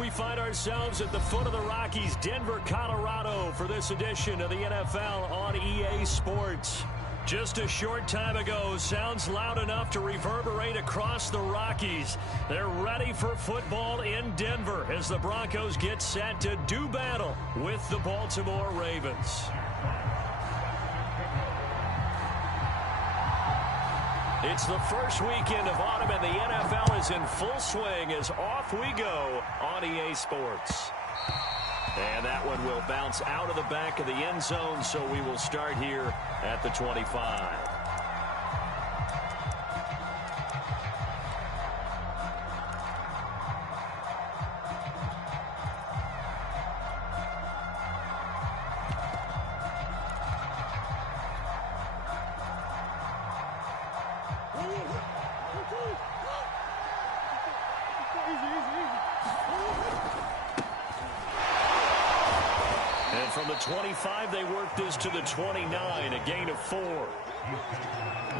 We find ourselves at the foot of the Rockies, Denver, Colorado, for this edition of the NFL on EA Sports. Just a short time ago, sounds loud enough to reverberate across the Rockies. They're ready for football in Denver as the Broncos get set to do battle with the Baltimore Ravens. It's the first weekend of autumn, and the NFL is in full swing as off we go on EA Sports. And that one will bounce out of the back of the end zone, so we will start here at the 25. From the 25, they work this to the 29, a gain of 4.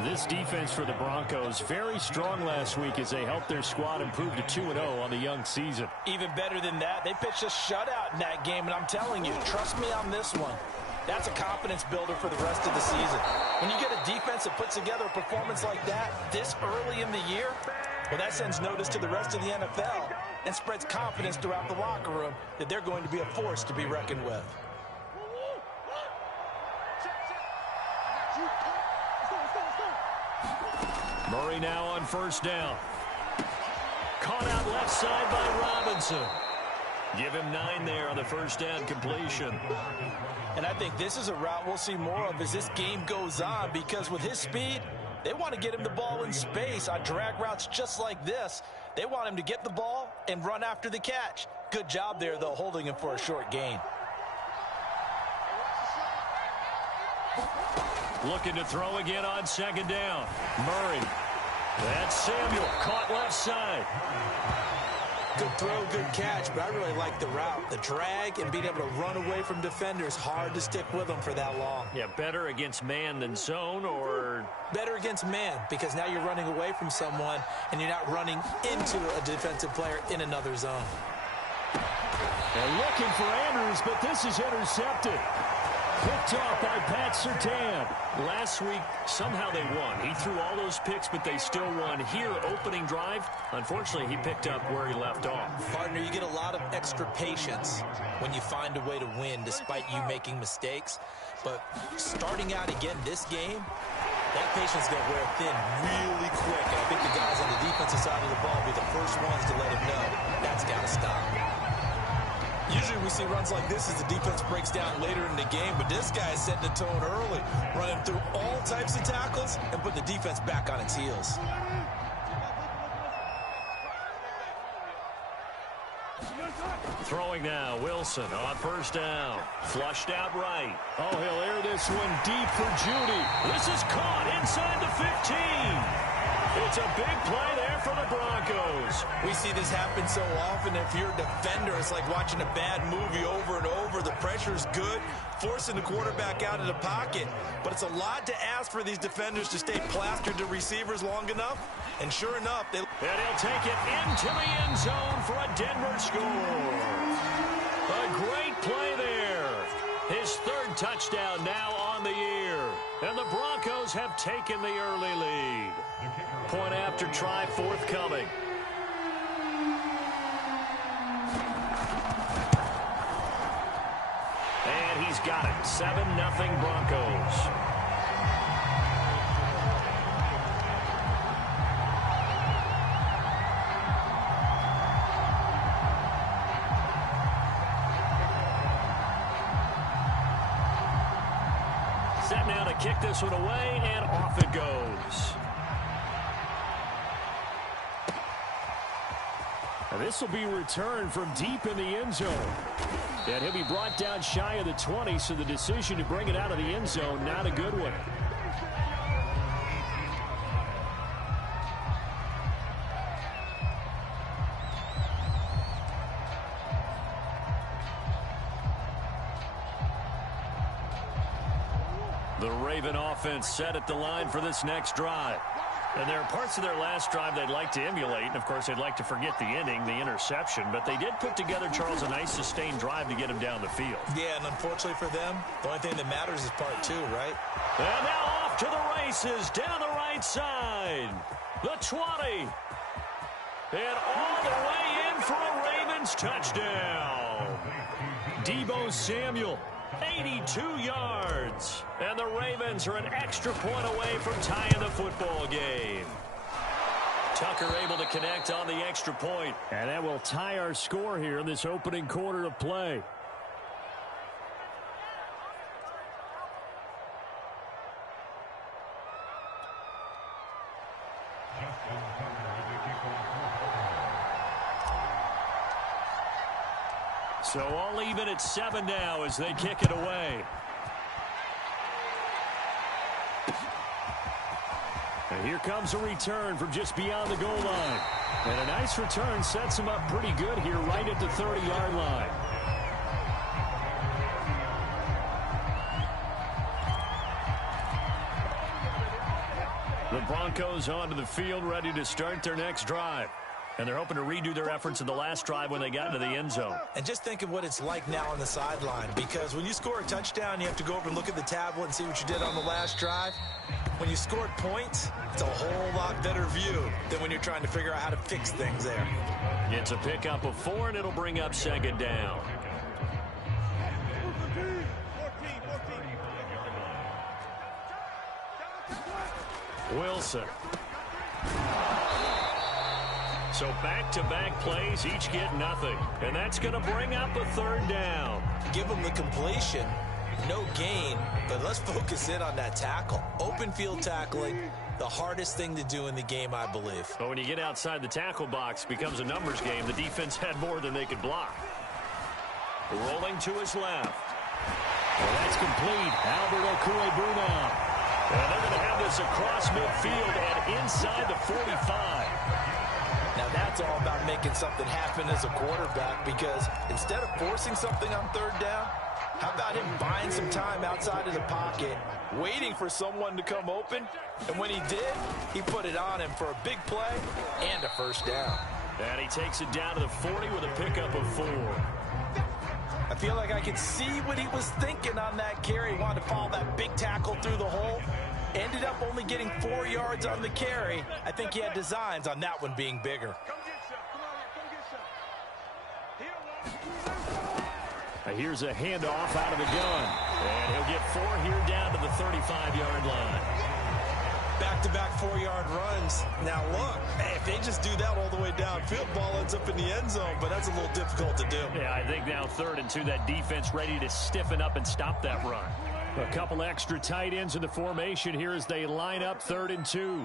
This defense for the Broncos, very strong last week as they helped their squad improve to 2-0 on the young season. Even better than that, they pitched a shutout in that game, and I'm telling you, trust me on this one. That's a confidence builder for the rest of the season. When you get a defense that puts together a performance like that this early in the year, well, that sends notice to the rest of the NFL and spreads confidence throughout the locker room that they're going to be a force to be reckoned with. Murray now on first down. Caught out left side by Robinson. Give him 9 there on the first down completion. And I think this is a route we'll see more of as this game goes on, because with his speed, they want to get him the ball in space on drag routes just like this. They want him to get the ball and run after the catch. Good job there, though, holding him for a short gain. Looking to throw again on second down. Murray. That's Samuel. Caught left side. Good throw, good catch, but I really like the route. The drag and being able to run away from defenders, hard to stick with them for that long. Yeah, better against man than zone, or? Better against man, because now you're running away from someone and you're not running into a defensive player in another zone. They're looking for Andrews, but this is intercepted. Picked off by Pat Surtain. Last week, somehow they won. He threw all those picks, but they still won. Here, opening drive, unfortunately, he picked up where he left off. Partner, you get a lot of extra patience when you find a way to win despite you making mistakes. But starting out again this game, that patience is going to wear thin really quick. And I think the guys on the defensive side of the ball will be the first ones to let him know that's got to stop. Usually we see runs like this as the defense breaks down later in the game, but this guy is setting the tone early, running through all types of tackles and put the defense back on its heels. Throwing now, Wilson on first down. Flushed out right. Oh, he'll air this one deep for Judy. This is caught inside the 15. It's a big play there for the Broncos. We see this happen so often. If you're a defender, it's like watching a bad movie over and over. The pressure's good, forcing the quarterback out of the pocket. But it's a lot to ask for these defenders to stay plastered to receivers long enough. And sure enough, and he'll take it into the end zone for a Denver score. A great play there. His third touchdown now on the year. And the Broncos have taken the early lead. Point after try forthcoming. And he's got it. 7-0 Broncos. Set now to kick this one away, and off it goes. And this will be returned from deep in the end zone. And he'll be brought down shy of the 20, so the decision to bring it out of the end zone, not a good one. The Raven offense set at the line for this next drive. And there are parts of their last drive they'd like to emulate, and, of course, they'd like to forget the inning, the interception. But they did put together, Charles, a nice sustained drive to get him down the field. Yeah, and unfortunately for them, the only thing that matters is part two, right? And now off to the races, down the right side. The 20. And all the way in for a Ravens touchdown. Deebo Samuel. 82 yards. And the Ravens are an extra point away from tying the football game. Tucker able to connect on the extra point. And that will tie our score here in this opening quarter of play. So all even at 7 now as they kick it away. And here comes a return from just beyond the goal line. And a nice return sets him up pretty good here right at the 30-yard line. The Broncos onto the field ready to start their next drive. And they're hoping to redo their efforts in the last drive when they got into the end zone. And just think of what it's like now on the sideline, because when you score a touchdown, you have to go over and look at the tablet and see what you did on the last drive. When you scored points, it's a whole lot better view than when you're trying to figure out how to fix things there. It's a pickup of 4, and it'll bring up second down. Wilson. So back-to-back plays, each get nothing. And that's going to bring up a third down. Give them the completion, no gain, but let's focus in on that tackle. Open field tackling, the hardest thing to do in the game, I believe. But when you get outside the tackle box, it becomes a numbers game. The defense had more than they could block. Rolling to his left. Well, that's complete. Albert Okwuegbunam. And they're going to have this across midfield and inside the 45. Now that's all about making something happen as a quarterback, because instead of forcing something on third down, how about him buying some time outside of the pocket, waiting for someone to come open, and when he did, he put it on him for a big play and a first down. And he takes it down to the 40 with a pickup of 4. I feel like I could see what he was thinking on that carry. He wanted to follow that big tackle through the hole. Ended up only getting 4 yards on the carry. I think he had designs on that one being bigger. Here's a handoff out of the gun. And he'll get 4 here down to the 35-yard line. Back-to-back 4-yard runs. Now look, hey, if they just do that all the way downfield, ball ends up in the end zone, but that's a little difficult to do. Yeah, I think now 3rd and 2, that defense ready to stiffen up and stop that run. A couple extra tight ends in the formation here as they line up 3rd and 2.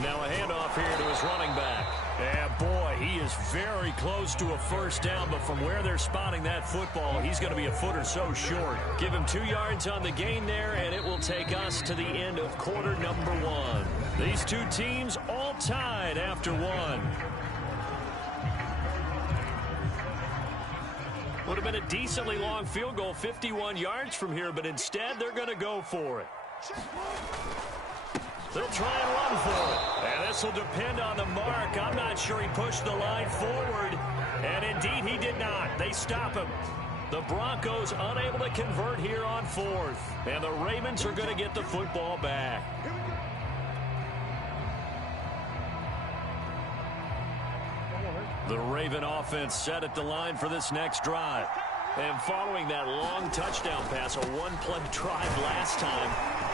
Now a handoff here to his running back. And boy, he is very close to a first down, but from where they're spotting that football, he's going to be a foot or so short. Give him 2 yards on the gain there, and it will take us to the end of quarter number 1. These two teams all tied after 1. Would have been a decently long field goal, 51 yards from here, but instead they're going to go for it. They'll try and run for it. And this will depend on the mark. I'm not sure he pushed the line forward. And indeed he did not. They stop him. The Broncos unable to convert here on 4th. And the Ravens are going to get the football back. The Raven offense set at the line for this next drive. And following that long touchdown pass, a one-play drive last time,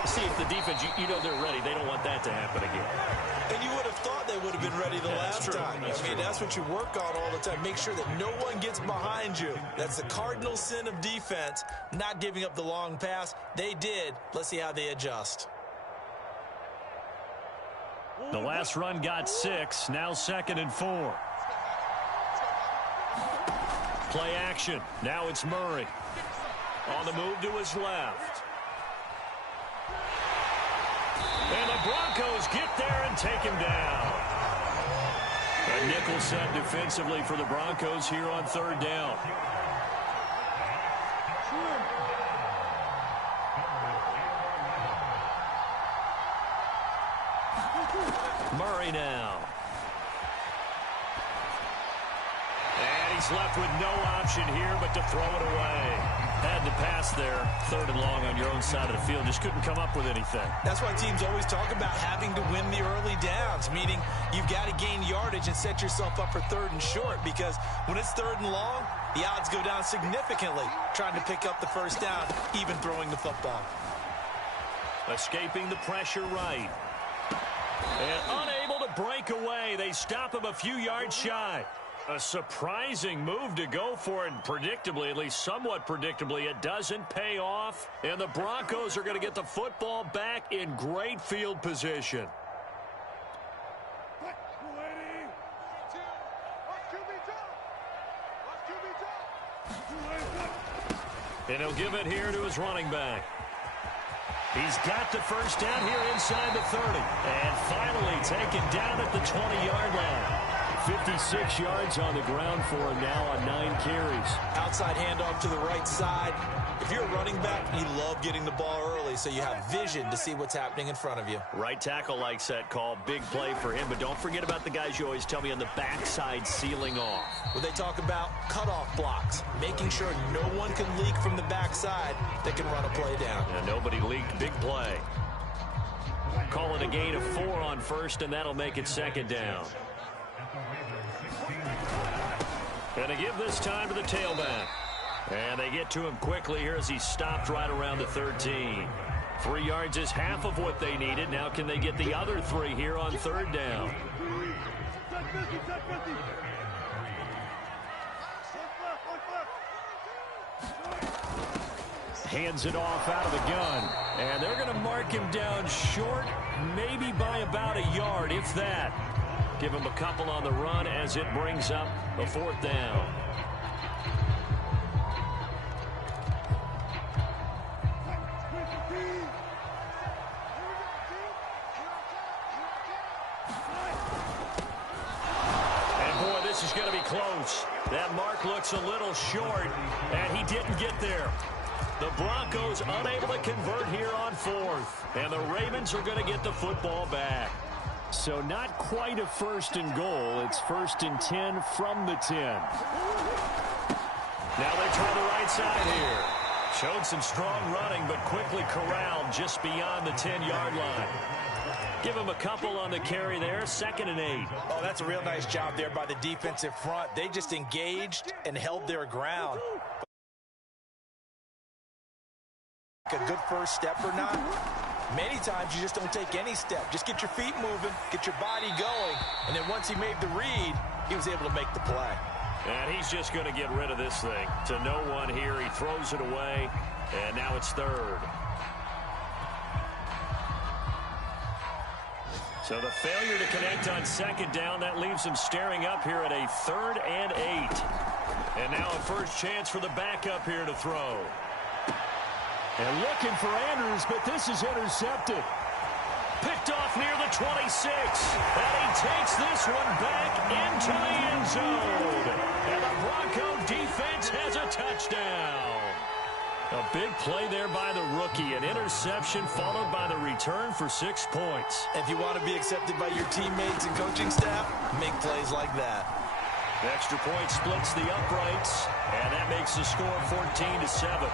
see if the defense, you know they're ready. They don't want that to happen again. And you would have thought they would have been ready the last time. I mean, that's what you work on all the time. Make sure that no one gets behind you. That's the cardinal sin of defense, not giving up the long pass. They did. Let's see how they adjust. The last run got 6. Now 2nd and 4. Play action. Now it's Murray. On the move to his left. And the Broncos get there and take him down. A nickel set defensively for the Broncos here on 3rd down. Murray now. And he's left with no option here but to throw it away. Had to pass there, 3rd and long on your own side of the field. Just couldn't come up with anything. That's why teams always talk about having to win the early downs, meaning you've got to gain yardage and set yourself up for 3rd and short, because when it's 3rd and long, the odds go down significantly trying to pick up the first down, even throwing the football. Escaping the pressure right. And unable to break away. They stop him a few yards shy. A surprising move to go for it, and predictably, at least somewhat predictably, it doesn't pay off. And the Broncos are going to get the football back in great field position. And he'll give it here to his running back. He's got the first down here inside the 30. And finally taken down at the 20-yard line. 56 yards on the ground for him now on 9 carries. Outside handoff to the right side. If you're a running back, you love getting the ball early so you have vision to see what's happening in front of you. Right tackle likes that call. Big play for him. But don't forget about the guys you always tell me on the backside sealing off. Well, they talk about cutoff blocks, making sure no one can leak from the backside that can run a play down. And nobody leaked. Big play. Call it a gain of 4 on first, and that'll make it 2nd down. And to give this time to the tailback. And they get to him quickly here as he stopped right around the 13. 3 yards is half of what they needed. Now can they get the other 3 here on 3rd down? Hands it off out of the gun. And they're going to mark him down short, maybe by about a yard, if that. Give him a couple on the run as it brings up a 4th down. And boy, this is going to be close. That mark looks a little short, and he didn't get there. The Broncos unable to convert here on 4th. And the Ravens are going to get the football back. So not quite a 1st and goal. It's 1st and 10 from the 10. Now they try the right side here. Showed some strong running, but quickly corralled just beyond the 10-yard line. Give him a couple on the carry there. 2nd and 8. Oh, that's a real nice job there by the defensive front. They just engaged and held their ground. A good first step or not? Many times you just don't take any step. Just get your feet moving, get your body going, and then once he made the read, he was able to make the play. And he's just going to get rid of this thing. To no one here, he throws it away, and now it's 3rd. So the failure to connect on 2nd down, that leaves him staring up here at a 3rd and 8. And now a first chance for the backup here to throw. And looking for Andrews, but this is intercepted. Picked off near the 26. And he takes this one back into the end zone. And the Bronco defense has a touchdown. A big play there by the rookie. An interception followed by the return for 6 points. If you want to be accepted by your teammates and coaching staff, make plays like that. The extra point splits the uprights. And that makes the score 14-7.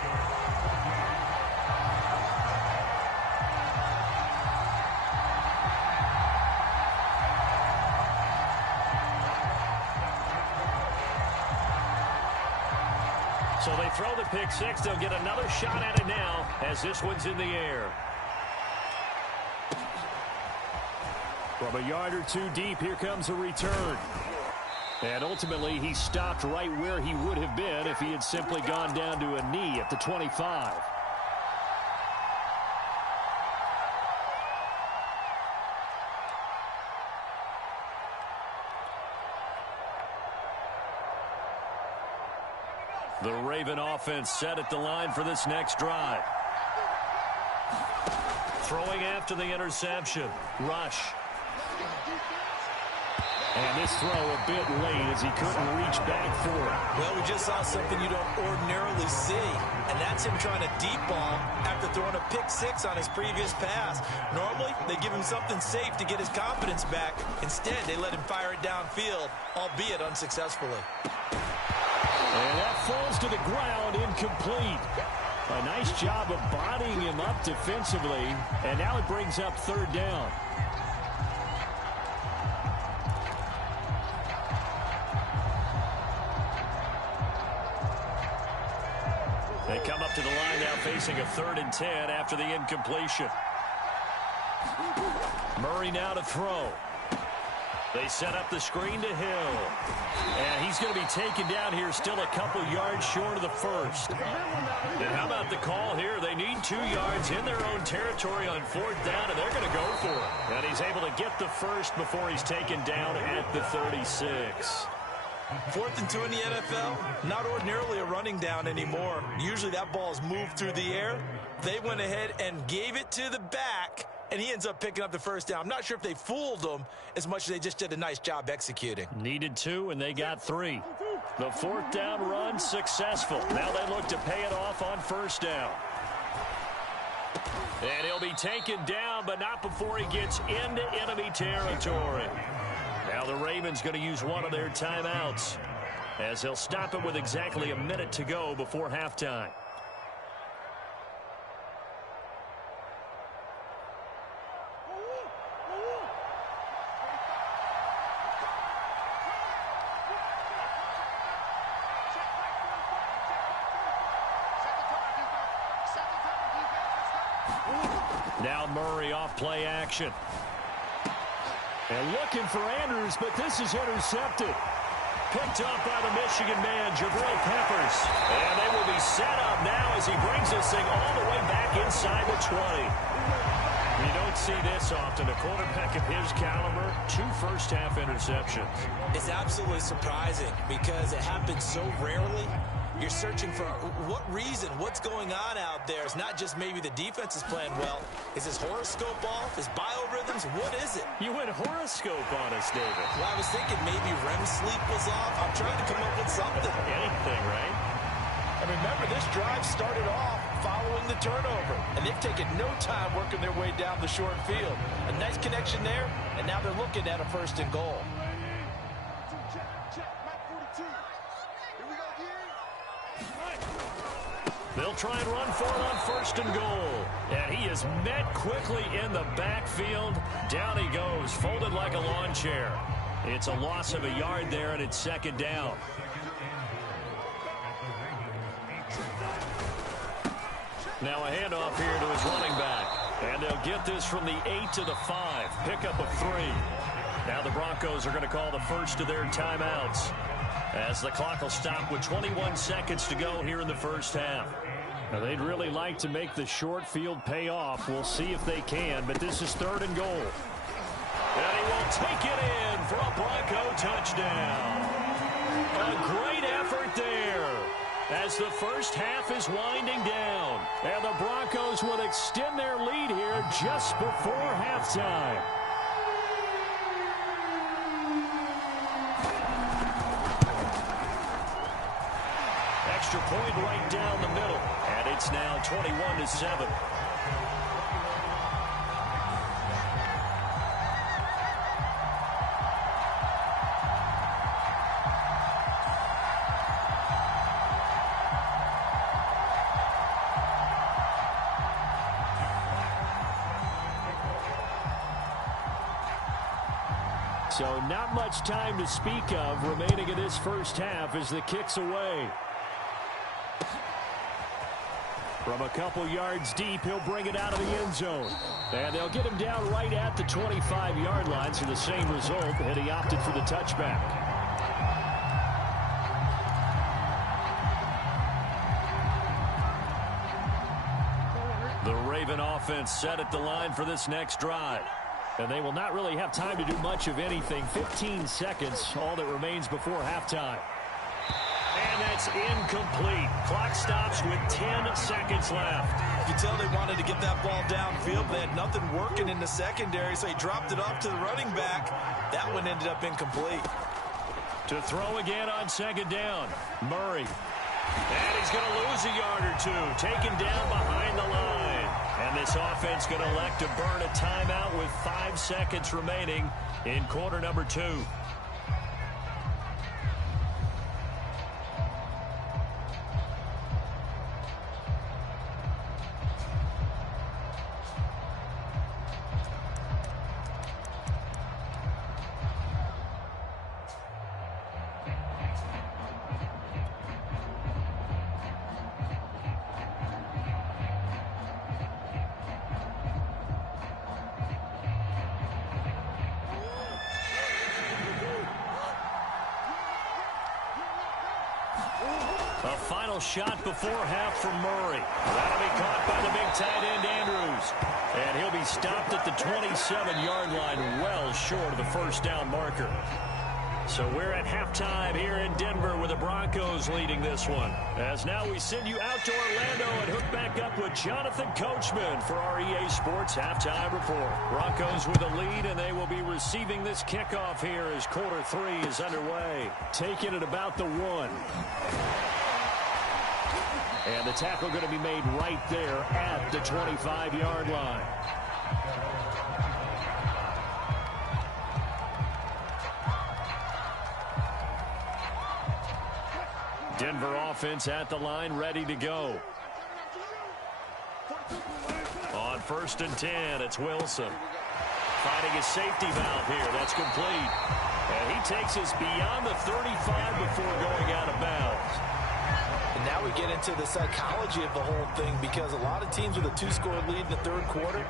So they throw the pick 6. They'll get another shot at it now as this one's in the air. From a yard or 2 deep, here comes a return. And ultimately, he stopped right where he would have been if he had simply gone down to a knee at the 25. The Raven offense set at the line for this next drive. Throwing after the interception. Rush. And this throw a bit late as he couldn't reach back for it. Well, we just saw something you don't ordinarily see, and that's That's him trying to deep ball after throwing a pick six on his previous pass. Normally, they give him something safe to get his confidence back. Instead, they let him fire it downfield, albeit unsuccessfully. And that falls to the ground, incomplete. A nice job of bodying him up defensively, and now it brings up third down. They come up to the line now facing a 3rd and 10 after the incompletion. Murray now to throw. They set up the screen to Hill. And he's going to be taken down here still a couple yards short of the first. And how about the call here? They need 2 yards in their own territory on 4th down, and they're going to go for it. And he's able to get the first before he's taken down at the 36. 4th and 2 in the NFL, not ordinarily a running down anymore. Usually that ball is moved through the air. They went ahead and gave it to the back, and he ends up picking up the first down. I'm not sure if they fooled him as much as they just did a nice job executing. Needed 2, and they got 3. The 4th down run successful. Now they look to pay it off on 1st down. And he'll be taken down, but not before he gets into enemy territory. Now the Ravens going to use one of their timeouts as they'll stop it with exactly a minute to go before halftime. Now Murray off play action. And looking for Andrews, but this is intercepted. Picked up by the Michigan man, Jabril Peppers. And they will be set up now as he brings this thing all the way back inside the 20. You don't see this often. A quarterback of his caliber, 2 first-half interceptions. It's absolutely surprising because it happens so rarely. You're searching for what reason, what's going on out there. It's not just maybe the defense is playing well. Is his horoscope off? His biorhythms? What is it? You went horoscope on us, David. Well, I was thinking maybe REM sleep was off. I'm trying to come up with something. Anything, right? And remember, this drive started off following the turnover. And they've taken no time working their way down the short field. A nice connection there, and now they're looking at a 1st and goal. They'll try and run for it on 1st and goal. And he is met quickly in the backfield. Down he goes, folded like a lawn chair. It's a loss of a yard there, and it's 2nd down. Now a handoff here to his running back. And they'll get this from the 8 to the 5. Pickup of 3. Now the Broncos are going to call the first of their timeouts, as the clock will stop with 21 seconds to go here in the first half. Now they'd really like to make the short field pay off. We'll see if they can, but this is 3rd and goal. And he will take it in for a Bronco touchdown. A great effort there as the first half is winding down. And the Broncos will extend their lead here just before halftime. Extra point right down the middle, and it's now 21-7. So not much time to speak of remaining in this first half as the kick's away. From a couple yards deep, he'll bring it out of the end zone. And they'll get him down right at the 25-yard line, so the same result, and he opted for the touchback. The Raven offense set at the line for this next drive. And they will not really have time to do much of anything. 15 seconds, all that remains before halftime. And that's incomplete. Clock stops with 10 seconds left. You tell they wanted to get that ball downfield. They had nothing working in the secondary, so he dropped it off to the running back. That one ended up incomplete. To throw again on 2nd down. Murray. And he's going to lose a yard or two, taken down behind the line. And this offense going to elect to burn a timeout with 5 seconds remaining in quarter number 2. A final shot before half from Murray. That'll be caught by the big tight end, Andrews. And he'll be stopped at the 27-yard line, well short of the first down marker. So we're at halftime here in Denver with the Broncos leading this one. As now we send you out to Orlando and hook back up with Jonathan Coachman for our EA Sports Halftime Report. Broncos with a lead, and they will be receiving this kickoff here as quarter 3 is underway. Taking it about the 1. And the tackle going to be made right there at the 25-yard line. Denver offense at the line, ready to go. On 1st and 10, it's Wilson. Finding his safety valve here. That's complete. And he takes us beyond the 35 before going out of bounds. And now we get into the psychology of the whole thing, because a lot of teams with a 2-score lead in the 3rd quarter,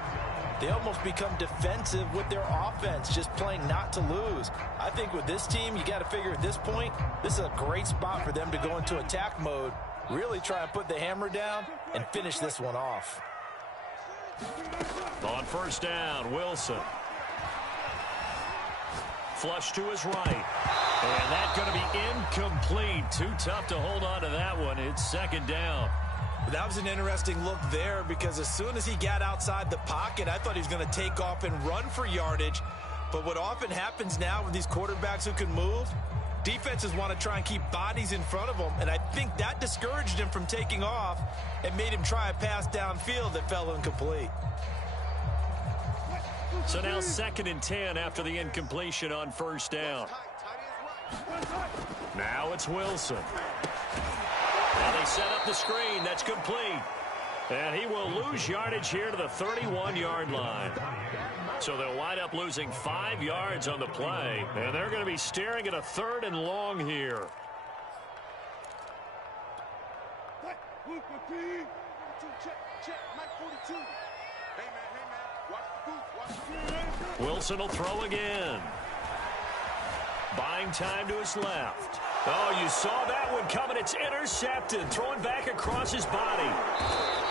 they almost become defensive with their offense, just playing not to lose. I think with this team, you got to figure at this point, this is a great spot for them to go into attack mode, really try and put the hammer down and finish this one off. On 1st down, Wilson. Flush to his right. And that's going to be incomplete. Too tough to hold on to that one. It's 2nd down. That was an interesting look there, because as soon as he got outside the pocket, I thought he was going to take off and run for yardage. But what often happens now with these quarterbacks who can move, defenses want to try and keep bodies in front of them. And I think that discouraged him from taking off and made him try a pass downfield that fell incomplete. So now 2nd and 10 after the incompletion on 1st down. Now it's Wilson. Now they set up the screen. That's complete. And he will lose yardage here to the 31-yard line. So they'll wind up losing 5 yards on the play. And they're going to be staring at a 3rd and long here. Wilson will throw again. Buying time to his left. Oh, you saw that one coming. It's intercepted. Thrown back across his body.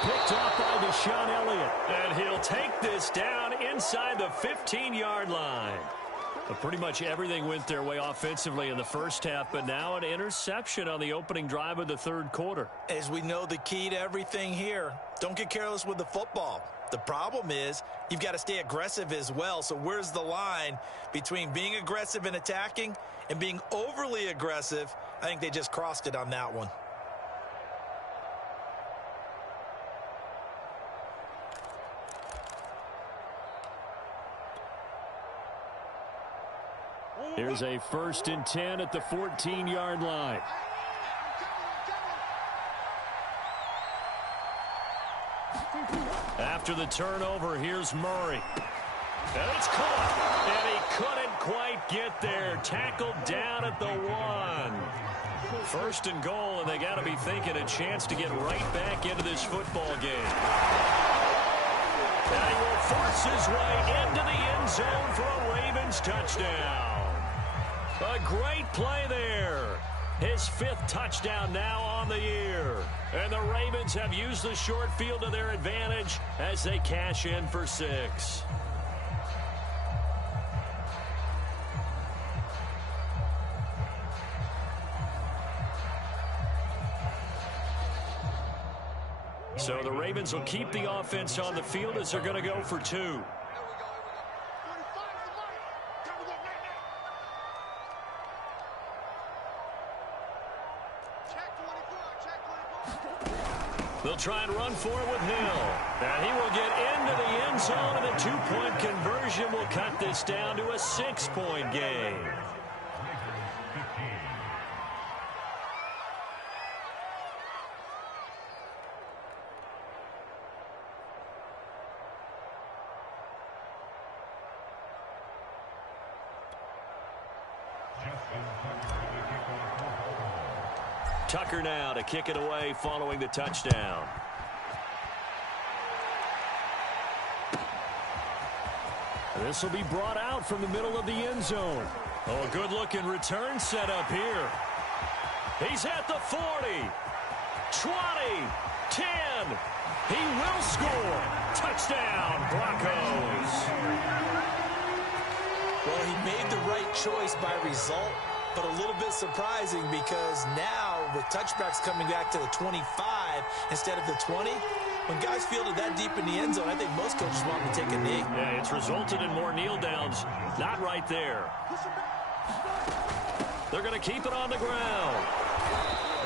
Picked off by Deshaun Elliott. And he'll take this down inside the 15-yard line. But pretty much everything went their way offensively in the first half, but now an interception on the opening drive of the 3rd quarter. As we know, the key to everything here, don't get careless with the football. The problem is you've got to stay aggressive as well. So where's the line between being aggressive and attacking and being overly aggressive? I think they just crossed it on that one. Here's a 1st and 10 at the 14-yard line. After the turnover, here's Murray. And it's caught. And he couldn't quite get there. Tackled down at the 1. 1st and goal, and they got to be thinking a chance to get right back into this football game. And he will force his way into the end zone for a Ravens touchdown. A great play there. His 5th touchdown now on the year. And the Ravens have used the short field to their advantage as they cash in for 6. So the Ravens will keep the offense on the field as they're going to go for 2. They'll try and run for it with Hill. And he will get into the end zone, and the two-point conversion will cut this down to a 6-point game. Tucker now to kick it away following the touchdown. This will be brought out from the middle of the end zone. Oh, a good-looking return set up here. He's at the 40, 20, 10. He will score. Touchdown, Broncos. Well, he made the right choice by result, but a little bit surprising because now with touchbacks coming back to the 25 instead of the 20, when guys fielded that deep in the end zone, I think most coaches want to take a knee. Yeah, it's resulted in more kneel downs. Not right there. They're going to keep it on the ground.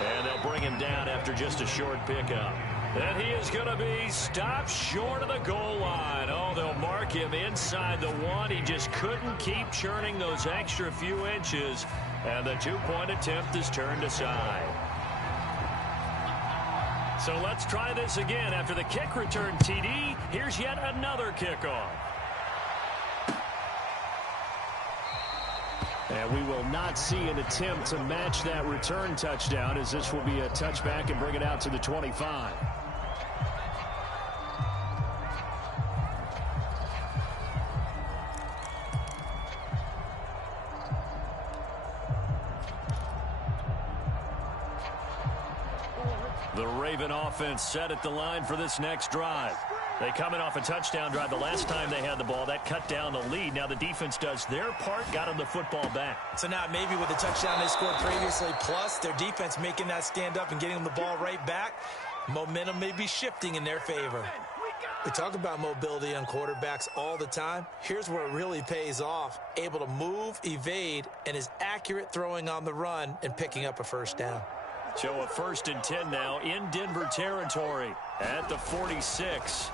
And they'll bring him down after just a short pickup. And he is going to be stopped short of the goal line. Oh, they'll mark him inside the 1. He just couldn't keep churning those extra few inches. And the two-point attempt is turned aside. So let's try this again. After the kick return TD, here's yet another kickoff. And we will not see an attempt to match that return touchdown, as this will be a touchback and bring it out to the 25. The Raven offense set at the line for this next drive. They come in off a touchdown drive. The last time they had the ball, that cut down the lead. Now the defense does their part, got them the football back. So now maybe with the touchdown they scored previously, plus their defense making that stand up and getting them the ball right back, momentum may be shifting in their favor. We talk about mobility on quarterbacks all the time. Here's where it really pays off. Able to move, evade, and is accurate throwing on the run and picking up a first down. So a 1st and 10 now in Denver territory at the 46.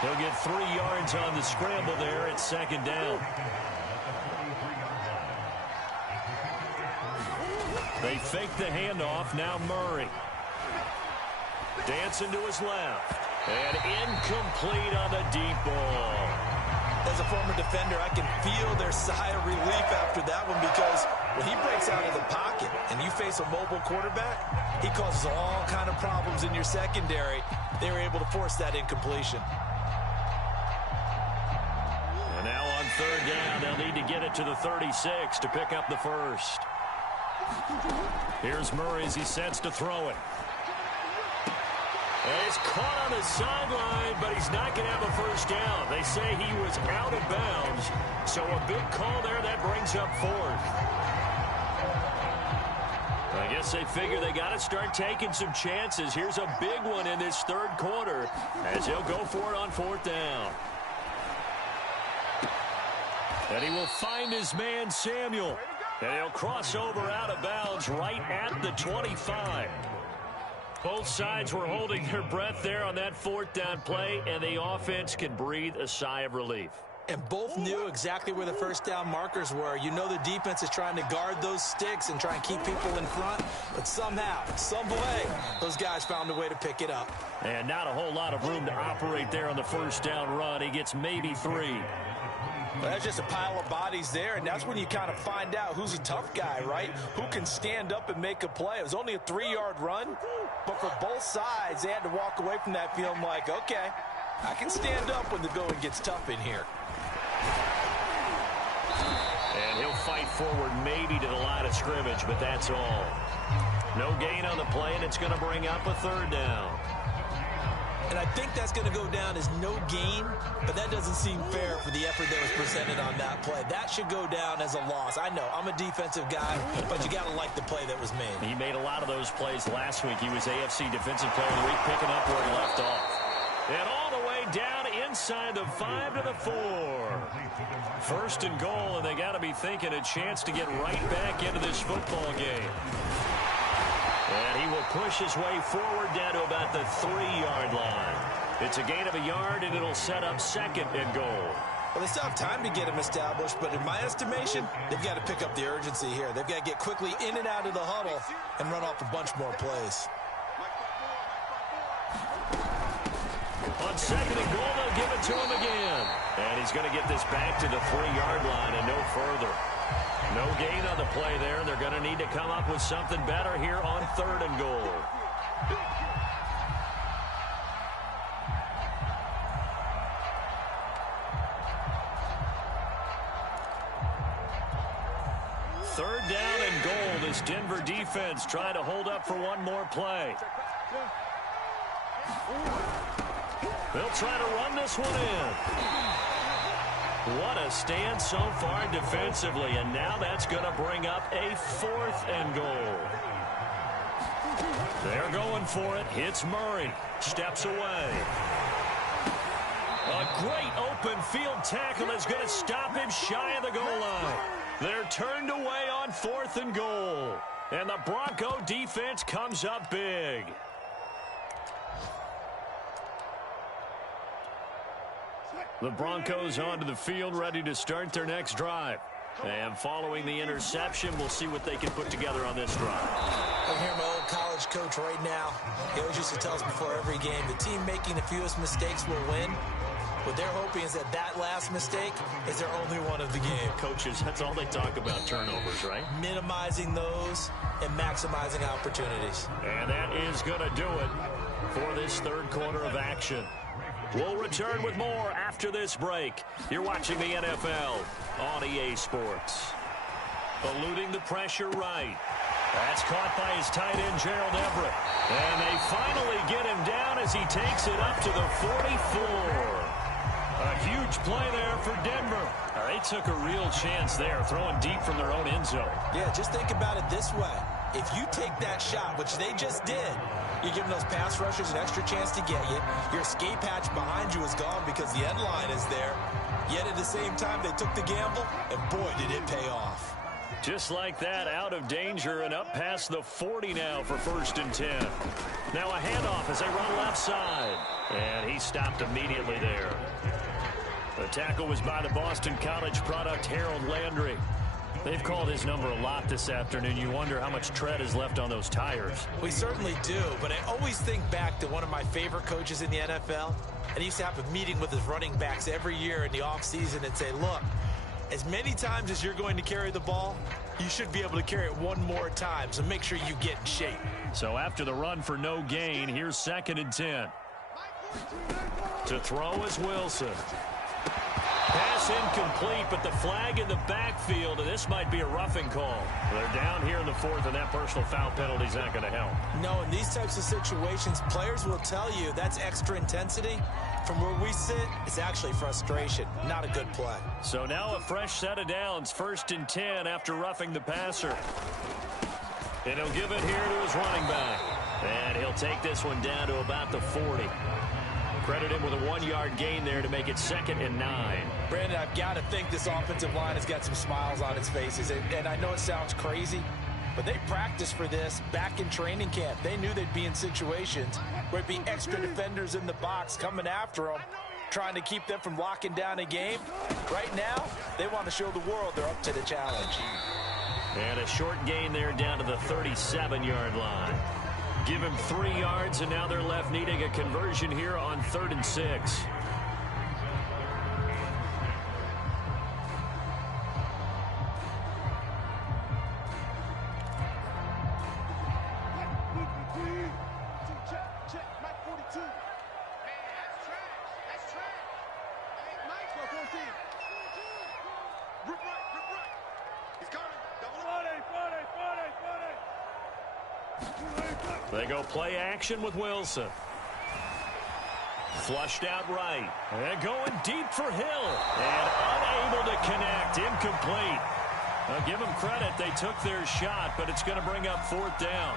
He'll get 3 yards on the scramble there at 2nd down. They fake the handoff. Now Murray. Dancing to his left. And incomplete on the deep ball. As a former defender, I can feel their sigh of relief after that one, because when he breaks out of the pocket and you face a mobile quarterback, he causes all kind of problems in your secondary. They were able to force that incompletion. And now on 3rd down, they'll need to get it to the 36 to pick up the first. Here's Murray as he sets to throw it. And he's caught on the sideline, but he's not going to have a first down. They say he was out of bounds, so a big call there that brings up 4th. I guess they figure they got to start taking some chances. Here's a big one in this 3rd quarter as he'll go for it on 4th down. And he will find his man, Samuel. And he'll cross over out of bounds right at the 25. Both sides were holding their breath there on that 4th down play, and the offense can breathe a sigh of relief. And both knew exactly where the first down markers were. You know the defense is trying to guard those sticks and try and keep people in front, but somehow, some way, those guys found a way to pick it up. And not a whole lot of room to operate there on the first down run. He gets maybe 3. Well, that's just a pile of bodies there, and that's when you kind of find out who's a tough guy, right? Who can stand up and make a play. It was only a 3-yard run, but for both sides, they had to walk away from that feeling like, okay, I can stand up when the going gets tough in here. And he'll fight forward maybe to the line of scrimmage, but that's all. No gain on the play, and it's going to bring up a 3rd down. And I think that's going to go down as no gain, but that doesn't seem fair for the effort that was presented on that play. That should go down as a loss. I know, I'm a defensive guy, but you got to like the play that was made. He made a lot of those plays last week. He was AFC Defensive Player of the Week, picking up where he left off. And all the way down inside the 5 to the 4. First and goal, and they got to be thinking a chance to get right back into this football game. And he will push his way forward down to about the 3-yard line. It's a gain of a yard, and it'll set up second and goal. Well, they still have time to get him established, but in my estimation, they've got to pick up the urgency here. They've got to get quickly in and out of the huddle and run off a bunch more plays. On second and goal, they'll give it to him again. And he's going to get this back to the 3-yard line and no further. No gain on the play there. They're going to need to come up with something better here on third and goal. Third down and goal. This Denver defense trying to hold up for one more play. They'll try to run this one in. What a stand so far defensively, and now that's going to bring up a 4th and goal. They're going for it. Hits Murray. Steps away. A great open field tackle is going to stop him shy of the goal line. They're turned away on 4th and goal. And the Bronco defense comes up big. The Broncos onto the field, ready to start their next drive. And following the interception, we'll see what they can put together on this drive. I'm hearing my old college coach right now. He always used to tell us before every game, the team making the fewest mistakes will win. What they're hoping is that last mistake is their only one of the game. Coaches, that's all they talk about, turnovers, right? Minimizing those and maximizing opportunities. And that is going to do it for this third quarter of action. We'll return with more after this break. You're watching the NFL on EA Sports. Eluding the pressure right. That's caught by his tight end, Gerald Everett. And they finally get him down as he takes it up to the 44. A huge play there for Denver. They took a real chance there, throwing deep from their own end zone. Yeah, just think about it this way. If you take that shot, which they just did, you're giving those pass rushers an extra chance to get you. Your escape hatch behind you is gone because the end line is there. Yet at the same time, they took the gamble, and boy, did it pay off. Just like that, out of danger and up past the 40 now for 1st and 10. Now a handoff as they run left side. And he stopped immediately there. The tackle was by the Boston College product, Harold Landry. They've called his number a lot this afternoon. You wonder how much tread is left on those tires. We certainly do, but I always think back to one of my favorite coaches in the NFL. And he used to have a meeting with his running backs every year in the offseason and say, look, as many times as you're going to carry the ball, you should be able to carry it one more time, so make sure you get in shape. So after the run for no gain, here's 2nd and 10. To throw is Wilson. Pass incomplete, but the flag in the backfield, and this might be a roughing call. They're down here in the 4th, and that personal foul penalty is not going to help. No, in these types of situations, players will tell you that's extra intensity. From where we sit, it's actually frustration, not a good play. So now a fresh set of downs, 1st and 10 after roughing the passer. And he'll give it here to his running back. And he'll take this one down to about the 40. Credit him with a 1-yard gain there to make it 2nd and 9. Brandon, I've got to think this offensive line has got some smiles on its faces. And I know it sounds crazy, but they practiced for this back in training camp. They knew they'd be in situations where it'd be extra defenders in the box coming after them, trying to keep them from locking down a game. Right now, they want to show the world they're up to the challenge. And a short gain there down to the 37-yard line. Give him 3 yards, and now they're left needing a conversion here on 3rd and 6. They go play action with Wilson. Flushed out right. And going deep for Hill. And unable to connect. Incomplete. I'll give them credit. They took their shot, but it's going to bring up 4th down.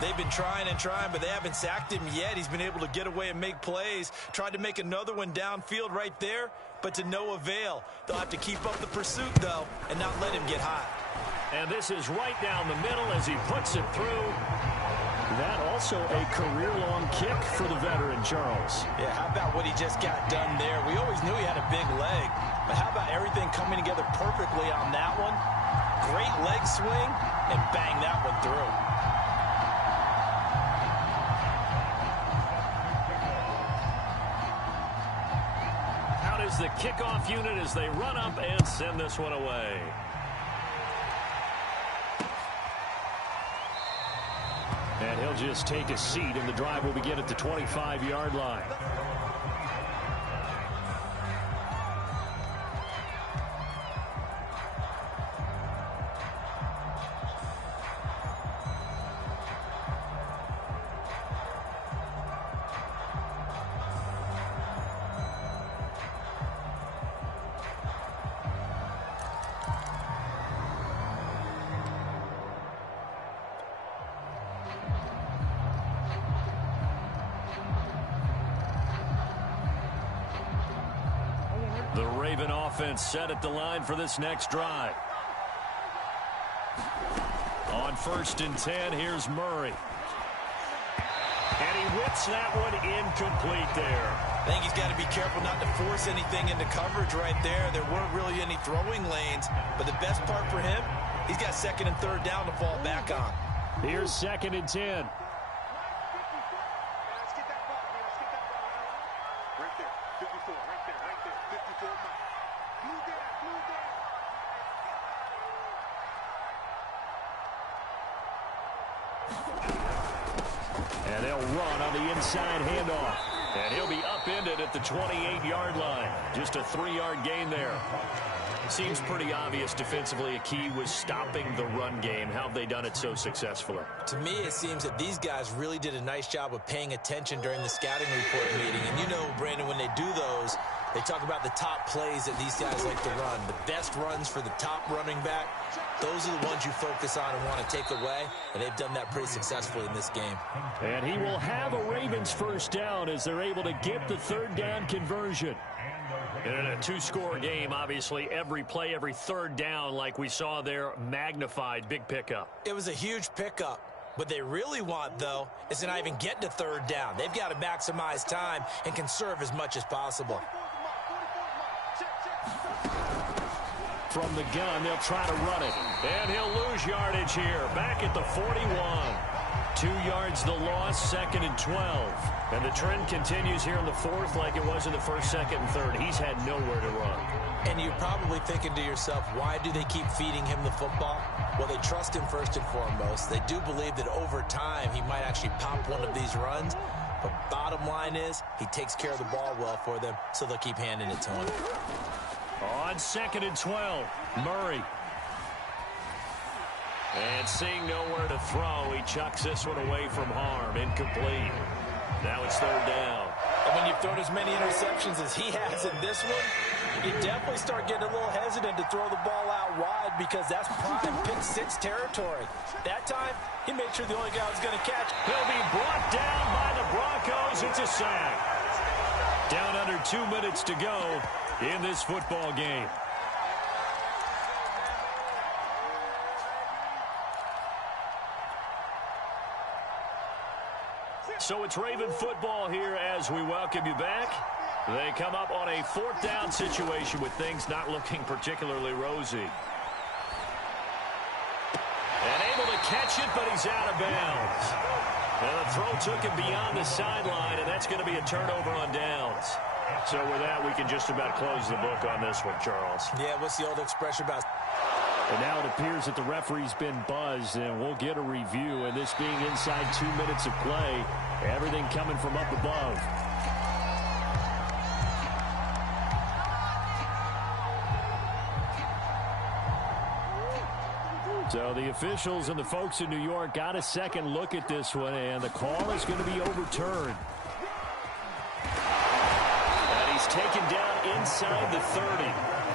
They've been trying and trying, but they haven't sacked him yet. He's been able to get away and make plays. Tried to make another one downfield right there, but to no avail. They'll have to keep up the pursuit, though, and not let him get hot. And this is right down the middle as he puts it through. That also a career-long kick for the veteran, Charles. Yeah, how about what he just got done there? We always knew he had a big leg, but how about everything coming together perfectly on that one? Great leg swing, and bang that one through. Out is the kickoff unit as they run up and send this one away. And he'll just take a seat, and the drive will begin at the 25-yard line. The Raven offense set at the line for this next drive. On 1st and 10, here's Murray. And he whips that one incomplete there. I think he's got to be careful not to force anything into coverage right there. There weren't really any throwing lanes, but the best part for him, he's got 2nd and 3rd down to fall back on. Here's 2nd and 10. And they'll run on the inside handoff. And he'll be upended at the 28-yard line. Just a 3-yard gain there. Seems pretty obvious defensively a key was stopping the run game. How have they done it so successfully? To me, it seems that these guys really did a nice job of paying attention during the scouting report meeting. And you know, Brandon, when they do those, they talk about the top plays that these guys like to run. The best runs for the top running back, those are the ones you focus on and want to take away. And they've done that pretty successfully in this game. And he will have a Ravens first down as they're able to get the 3rd down conversion. And in a 2-score game, obviously, every play, every 3rd down, like we saw there, magnified. Big pickup. It was a huge pickup. What they really want, though, is to not even get to 3rd down. They've got to maximize time and conserve as much as possible. From the gun, they'll try to run it. And he'll lose yardage here. Back at the 41. 2 yards the loss, 2nd and 12. And the trend continues here in the 4th like it was in the 1st, 2nd, and 3rd. He's had nowhere to run. And you're probably thinking to yourself, why do they keep feeding him the football? Well, they trust him first and foremost. They do believe that over time he might actually pop one of these runs. But bottom line is, he takes care of the ball well for them, so they'll keep handing it to him. On 2nd and 12, Murray. And seeing nowhere to throw, he chucks this one away from harm. Incomplete. Now it's 3rd down. And when you've thrown as many interceptions as he has in this one, you definitely start getting a little hesitant to throw the ball out wide because that's prime pick 6 territory. That time, he made sure the only guy was going to catch. He'll be brought down by the Broncos. It's a sack. Down under 2 minutes to go in this football game. So it's Raven football here as we welcome you back. They come up on a 4th down situation with things not looking particularly rosy. And able to catch it, but he's out of bounds. And the throw took him beyond the sideline, and that's going to be a turnover on downs. So with that, we can just about close the book on this one, Charles. Yeah, what's the old expression about? And now it appears that the referee's been buzzed, and we'll get a review. And this being inside 2 minutes of play, everything coming from up above. So the officials and the folks in New York got a second look at this one, and the call is going to be overturned. And he's taken down inside the 30.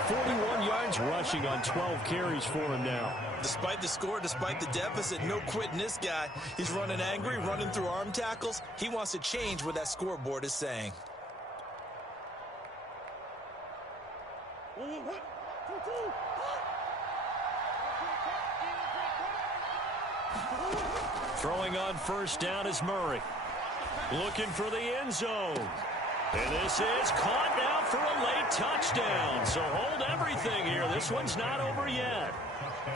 41 yards rushing on 12 carries for him now. Despite the score, despite the deficit, no quitting this guy. He's running angry, running through arm tackles. He wants to change what that scoreboard is saying. Throwing on first down is Murray. Looking for the end zone. And this is caught now for a late touchdown. So hold everything here. This one's not over yet.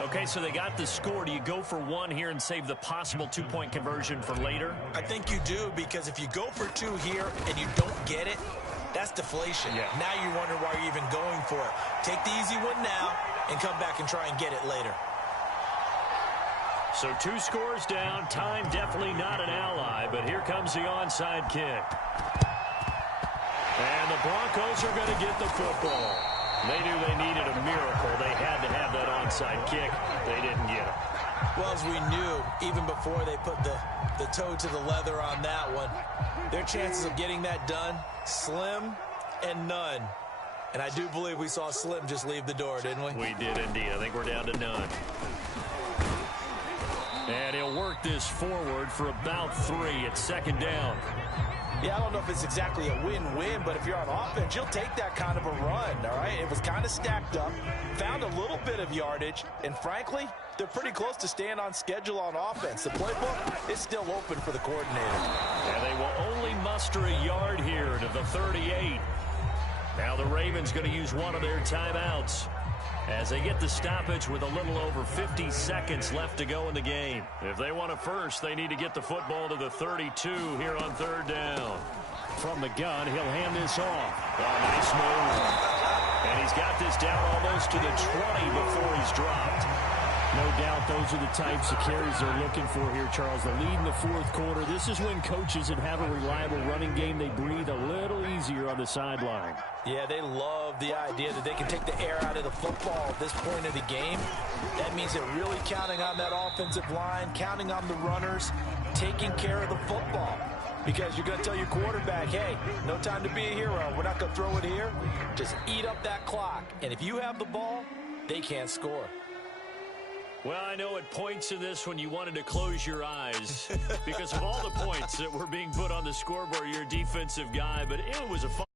Okay, so they got the score. Do you go for one here and save the possible two-point conversion for later? I think you do, because if you go for two here and you don't get it, that's deflation. Yeah. Now you wonder why you're even going for it. Take the easy one now and come back and try and get it later. So 2 scores down. Time definitely not an ally, but here comes the onside kick. And the Broncos are going to get the football. They knew they needed a miracle. They had to have that onside kick. They didn't get it. Well, as we knew, even before they put the toe to the leather on that one, their chances of getting that done, slim and none. And I do believe we saw Slim just leave the door, didn't we? We did indeed. I think we're down to none. And he'll work this forward for about 3 at second down. Yeah, I don't know if it's exactly a win-win, but if you're on offense, you'll take that kind of a run, all right? It was kind of stacked up, found a little bit of yardage, and frankly, they're pretty close to staying on schedule on offense. The playbook is still open for the coordinator. And they will only muster a yard here to the 38. Now the Ravens going to use one of their timeouts as they get the stoppage with a little over 50 seconds left to go in the game. If they want it first, they need to get the football to the 32 here on third down. From the gun, he'll hand this off. Oh, nice move. And he's got this down almost to the 20 before he's dropped. No doubt those are the types of carries they're looking for here, Charles. The lead in the fourth quarter. This is when coaches that have a reliable running game, they breathe a little easier on the sideline. Yeah, they love the idea that they can take the air out of the football at this point of the game. That means they're really counting on that offensive line, counting on the runners, taking care of the football. Because you're going to tell your quarterback, hey, no time to be a hero. We're not going to throw it here. Just eat up that clock. And if you have the ball, they can't score. Well, I know at points in this when you wanted to close your eyes because of all the points that were being put on the scoreboard. You're a defensive guy, but it was a fun